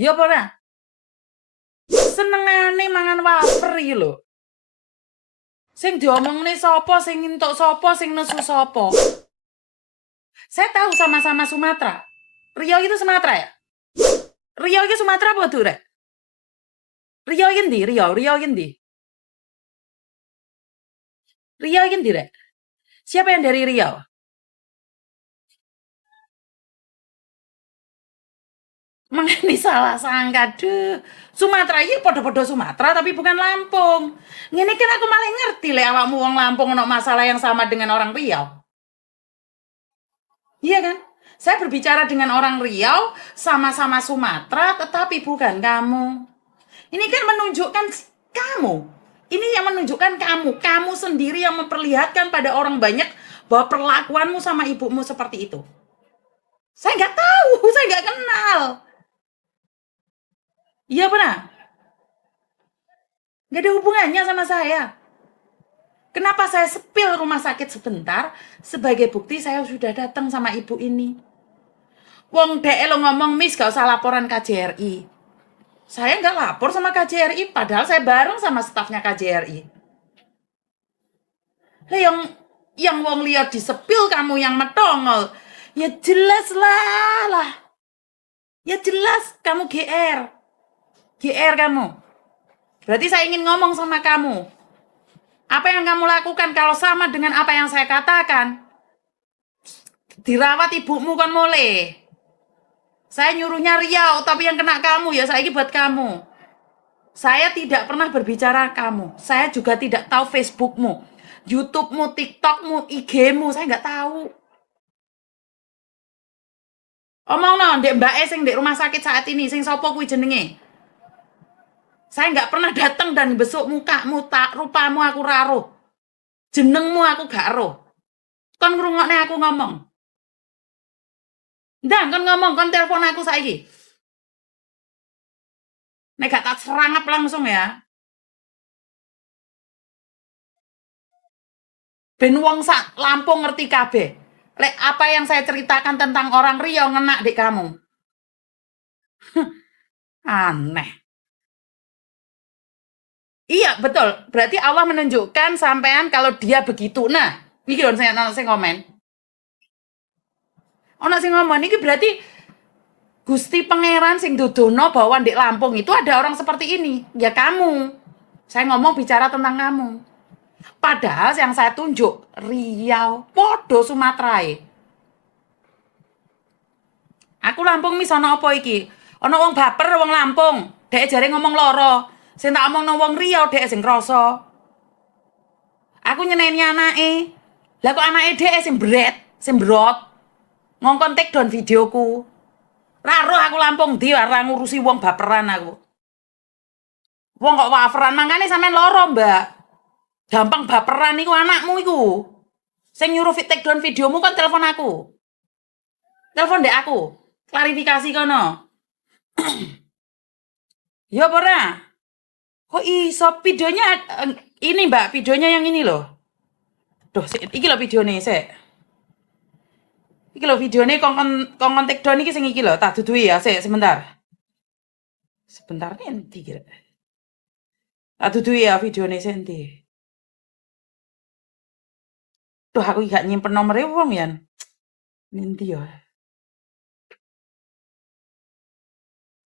Ya apa ora? Senengane mangan wafer iki lho. Sing diomongne sapa, sing entuk sapa, sing nesu sapa. Saya tahu sama-sama Sumatera. Riau itu Sumatera ya? Riau itu Sumatera apa Durek? Riau iki ndi? Riau iki ndi? Riau iki ndi, Rek? Siapa yang dari Riau? Mangani salah sangka, duh. Sumatera iki padha-padha Sumatera tapi bukan Lampung. Ngene kan aku malah ngerti lek awakmu wong Lampung ono masalah yang sama dengan orang Riau. Iya kan? Saya berbicara dengan orang Riau, sama-sama Sumatera, tetapi bukan kamu. Ini kan menunjukkan kamu. Ini yang menunjukkan kamu. Kamu sendiri yang memperlihatkan pada orang banyak bahwa perlakuanmu sama ibumu seperti itu. Saya nggak tahu, saya nggak kenal. Iya benar. Nggak ada hubungannya sama saya. Kenapa saya sepil rumah sakit sebentar? Sebagai bukti saya sudah datang sama ibu ini. Wong dek lo ngomong, Miss gak usah laporan KJRI. Saya nggak lapor sama KJRI, padahal saya bareng sama stafnya KJRI. Lah yang wong lihat disepil kamu yang metongol. Ya jelas lah. Ya jelas kamu GR. GR kamu. Berarti saya ingin ngomong sama kamu. Apa yang kamu lakukan kalau sama dengan apa yang saya katakan? Dirawat ibumu kan mulai. Saya nyuruhnya Riau, tapi yang kena kamu ya saya ini buat kamu. Saya tidak pernah berbicara kamu. Saya juga tidak tahu Facebookmu, YouTubemu, TikTokmu, IG-mu. Saya nggak tahu. Omong no, ndek Mbak E sing ndek rumah sakit saat ini, sing sopo kuwi jenenge. Saya nggak pernah datang dan besuk mukamu, tak rupamu aku raruh. Jenengmu aku gak roh. Kon ngrungokne aku ngomong. Ndang kon ngomong, kon telepon aku saiki. Nek gak tak serangap langsung ya. Ben wong sak Lampung ngerti kabeh. Lek apa yang saya ceritakan tentang orang Riau ngena di kamu. Aneh. Iya, betul. Berarti Allah menunjukkan sampean kalau dia begitu. Nah, iki lho saya komen. Ono sing ngomong iki berarti Gusti Pangeran sing dodono bahwa di Lampung itu ada orang seperti ini. Ya kamu. Saya ngomong bicara tentang kamu. Padahal yang saya tunjuk Riau, podo Sumatera. Aku Lampung mis ana apa iki? Ana wong baper wong Lampung. Dek jare ngomong loro. Sing tak omongno wong Riau dek sing krasa. Aku nyeneni anake. Lah kok anake dek sing bret, sing brot. Ngongkon take down videoku. Raro aku Lampung ndi ora ngurusi wong baperan aku. Wong kok waferan mangkane sampean loro, Mbak. Gampang baperan iku anakmu iku. Sing nyuruh take down videomu kan telepon aku. Telepon dek aku. Klarifikasi kono. Ya ora. Kok iso videonya ini Mbak, videonya yang ini loh. Duh, iki lho videone sik. Iki lho videone kongkon take down iki sing iki lho, tak dudui ya sik sebentar. Sebentar nih endi kira. Tak dudui ya videone sik endi. Duh, aku gak nyimpen nomere wong ya. Endi ya.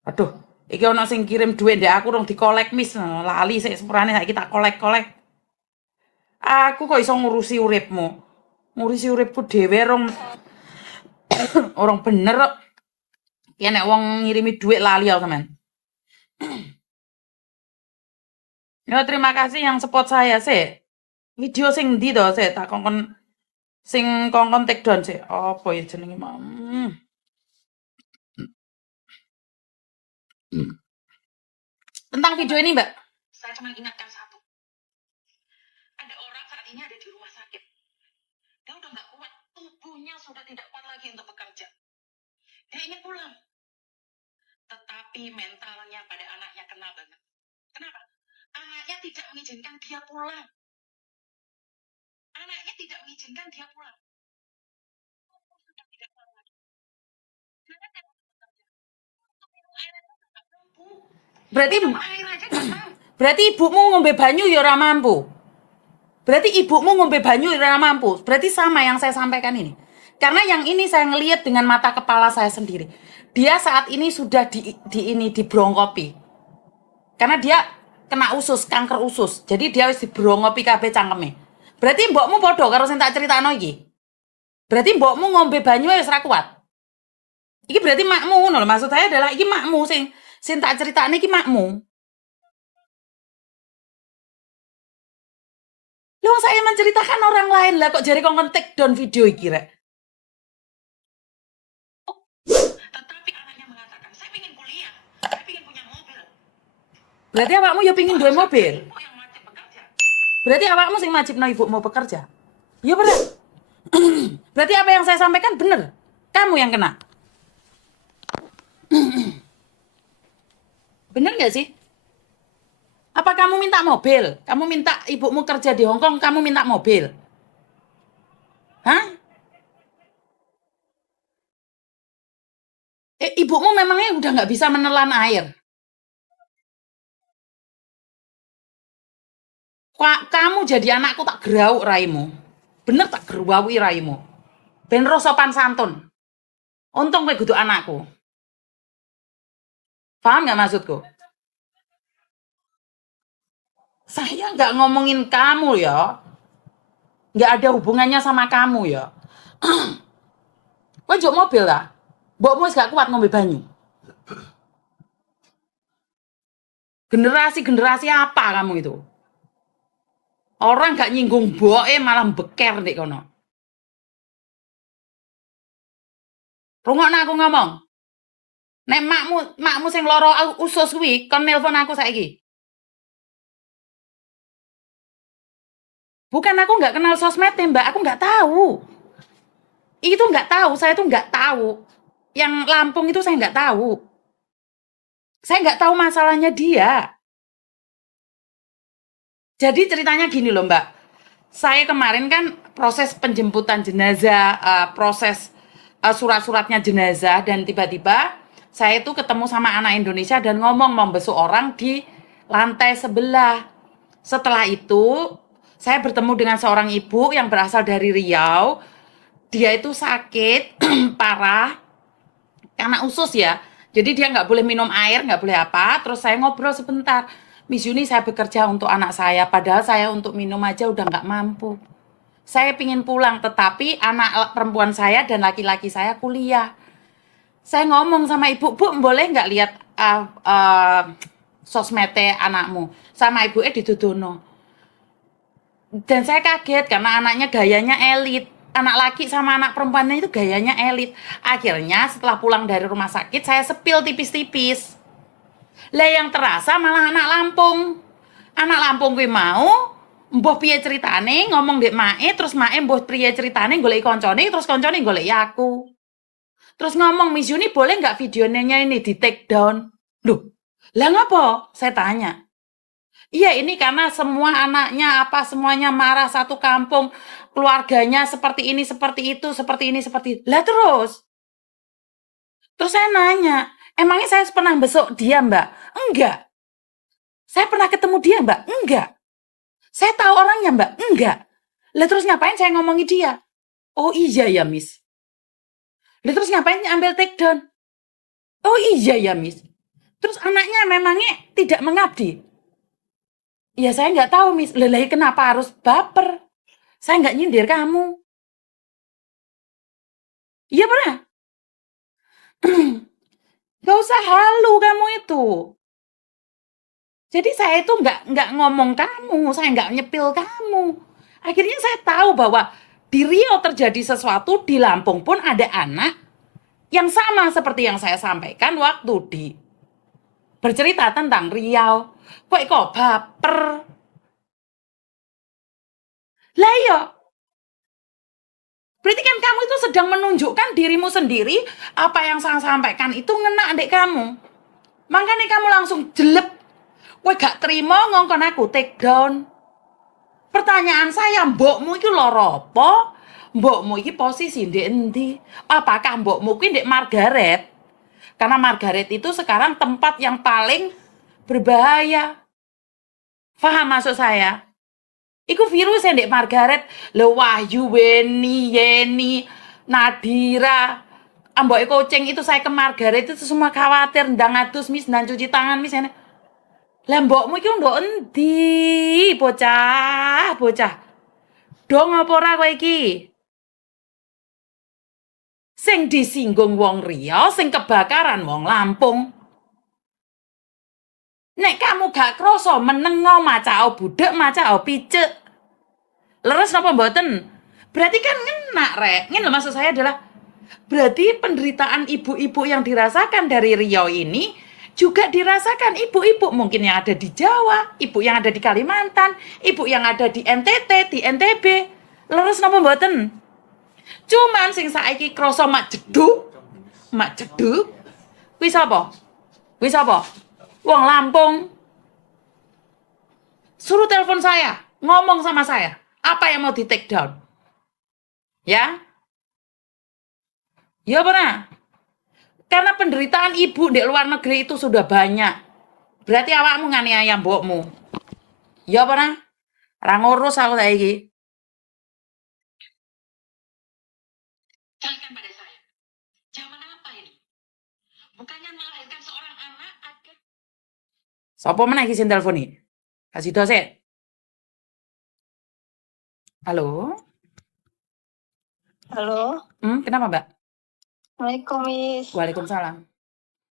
Aduh, iki ono sing kirim duit ndek aku rong dikolek mis lali sik sepurane saiki tak kolek-kolek. Aku kok iso ngurusi uripmu. Ngurusi uripku dhewe orang bener kok. Ya nek wong ngirimi duit lali aku sampean. Ya terima kasih yang support saya sih. Video sing ndi to sih tak kongkon sing kongkon take down sih. Apa ya jenenge mam? Tentang video ini, Mbak. Saya cuma ingatkan satu. Ada orang saat ini ada di rumah sakit. Dia udah nggak kuat, tubuhnya sudah tidak kuat lagi untuk bekerja. Dia ingin pulang. Tetapi mentalnya pada anaknya kena banget. Kenapa? Anaknya tidak mengizinkan dia pulang. Anaknya tidak mengizinkan dia pulang. Sudah tidak kuat lagi. Dia kan tidak bekerja. Untuk minum air itu nggak Berarti Minum air aja nggak mau. berarti ibumu ngombe banyu ya ora mampu. Berarti ibumu ngombe banyu ya ora mampu. Berarti sama yang saya sampaikan ini. Karena yang ini saya ngelihat dengan mata kepala saya sendiri. Dia saat ini sudah di bronkopi. Karena dia kena usus, kanker usus. Jadi dia wis dibrongopi kabeh cangkeme. Berarti mbokmu padha karo sing tak critakno iki. Berarti mbokmu ngombe banyu wis ra kuat. Iki berarti makmu ngono lho. Maksud saya adalah iki makmu sing tak critakne iki makmu. Loh saya menceritakan orang lain lah kok jari kongkon take down video iki rek. Tetapi anaknya mengatakan, saya ingin kuliah, saya ingin punya mobil. Berarti awakmu ya pingin duwe mobil. Ibu yang wajib bekerja. Berarti awakmu sing wajibno ibumu bekerja. Iya bener. Berarti apa yang saya sampaikan bener. Kamu yang kena. Bener gak sih? Apa kamu minta mobil? Kamu minta ibumu kerja di Hong Kong, kamu minta mobil? Hah? Ibumu memangnya udah nggak bisa menelan air? Kamu jadi anakku tak gerau raimu. Bener tak geruawi raimu. Ben ro sopan santun. Untung kowe kudu anakku. Paham nggak maksudku? Saya nggak ngomongin kamu ya. Nggak ada hubungannya sama kamu ya. Kowe njuk mobil lah. Mbokmu wis gak kuat ngombe banyu. Generasi apa kamu itu? Orang gak nyinggung boke malah beker ndek kono. Rungokno aku ngomong. Nek makmu sing lara usus kuwi kon nelpon aku saiki. Bukan aku nggak kenal sosmed Mbak, aku nggak tahu. Itu nggak tahu, saya tuh nggak tahu. Yang Lampung itu saya nggak tahu. Saya nggak tahu masalahnya dia. Jadi ceritanya gini loh Mbak. Saya kemarin kan proses penjemputan jenazah, proses surat-suratnya jenazah, dan tiba-tiba saya tuh ketemu sama anak Indonesia dan ngomong membesuk orang di lantai sebelah. Setelah itu saya bertemu dengan seorang ibu yang berasal dari Riau. Dia itu sakit parah karena usus ya. Jadi dia nggak boleh minum air, nggak boleh apa. Terus saya ngobrol sebentar. Miss Yuni, saya bekerja untuk anak saya. Padahal saya untuk minum aja udah nggak mampu. Saya pingin pulang, tetapi anak perempuan saya dan laki-laki saya kuliah. Saya ngomong sama ibu, Bu, boleh nggak lihat sosmednya anakmu? Sama ibunya dituduno. Dan saya kaget karena anaknya gayanya elit. Anak laki sama anak perempuannya itu gayanya elit. Akhirnya setelah pulang dari rumah sakit, saya sepil tipis-tipis. Lah yang terasa malah anak Lampung. Anak Lampung gue mau, mbah piye ceritane ngomong dek mae, terus mae mbah piye ceritane golek koncone, terus koncone golek aku. Terus ngomong, Miss Yuni boleh nggak videonya ini di take down? Loh, lah ngapa? Saya tanya. Iya ini karena semua anaknya apa semuanya marah satu kampung, keluarganya seperti ini, seperti itu, seperti ini, seperti itu. Lah terus saya nanya, emangnya saya pernah besok dia Mbak? Enggak. Saya pernah ketemu dia Mbak? Enggak. Saya tahu orangnya Mbak? Enggak. Lah terus ngapain saya ngomongi dia? Oh iya ya Miss. Lah terus ngapain ambil take down? Oh iya ya Miss. Terus anaknya memangnya tidak mengabdi? Ya saya nggak tahu Miss. Lelai kenapa harus baper? Saya nggak nyindir kamu. Iya pernah. Gak usah halu kamu itu. Jadi saya itu nggak ngomong kamu, saya nggak nyepil kamu. Akhirnya saya tahu bahwa di Riau terjadi sesuatu, di Lampung pun ada anak yang sama seperti yang saya sampaikan waktu di bercerita tentang Riau. Kok baper? Lah iya. Berarti kan kamu itu sedang menunjukkan dirimu sendiri, apa yang saya sampaikan itu ngena adik kamu. Makanya kamu langsung jelek. Kowe gak terima ngongkon aku take down. Pertanyaan saya, mbokmu itu loro apa? Mbokmu iki posisi ndek endi? Apakah mbokmu iki ndek Margaret? Karena Margaret itu sekarang tempat yang paling berbahaya. Paham maksud saya? Iku virus yang Dek Margaret, lo Wahyu, Weni, Yeni, Nadira, ambok kucing itu saya ke Margaret itu semua khawatir ndang adus mis ndang cuci tangan mis ini. Lah mbokmu iki ndok endi, bocah, bocah. Dong apa ora kowe iki? Sing disinggung wong Riau, sing kebakaran wong Lampung. Nek kamu gak kroso menengo macao budek, macao picek. Leres napa mboten? Berarti kan ngena, Rek. Ngene maksud saya adalah berarti penderitaan ibu-ibu yang dirasakan dari Riau ini juga dirasakan ibu-ibu mungkin yang ada di Jawa, ibu yang ada di Kalimantan, ibu yang ada di NTT, di NTB. Leres napa mboten? Cuman sing saiki krasa mak jeduk, kuwi sapa? Kuwi sapa? Wong Lampung. Suruh telepon saya, ngomong sama saya. Apa yang mau di take down? Ya? Ya benar. Karena penderitaan ibu di luar negeri itu sudah banyak. Berarti awakmu nganiaya mbokmu. Ya benar. Ra ngurus aku saiki. Tanyakan pada saya. Zaman apa ini? Bukannya melahirkan seorang anak agar Sapa meneh iki sing telepon iki? Kasih dosen. Halo? Halo, Kenapa, Mbak? Assalamualaikum Miss. Waalaikumsalam.